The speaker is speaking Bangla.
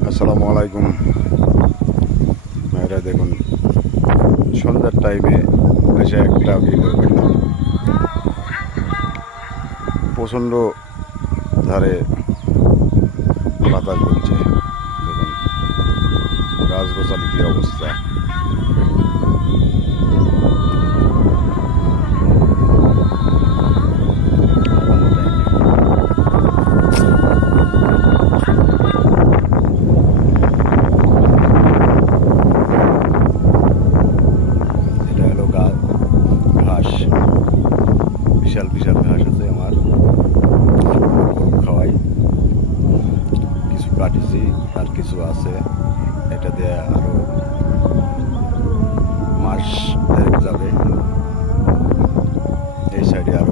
আসসালামু আলাইকুম ভাইরা। দেখুন, সন্ধ্যার টাইমে এসে একটা ভিডিও করলাম। প্রচণ্ড ধারে বাতাস বইছে। দেখুন গাছগাছালি কি অবস্থা। এটা হলো ঘাস, বিশাল বিশাল ঘাস আছে আমার, গরু খাওয়াই। কিছু কাটিছি আর কিছু আছে, এটা দিয়ে আরো মাস যাবে। এই সাইডে আরো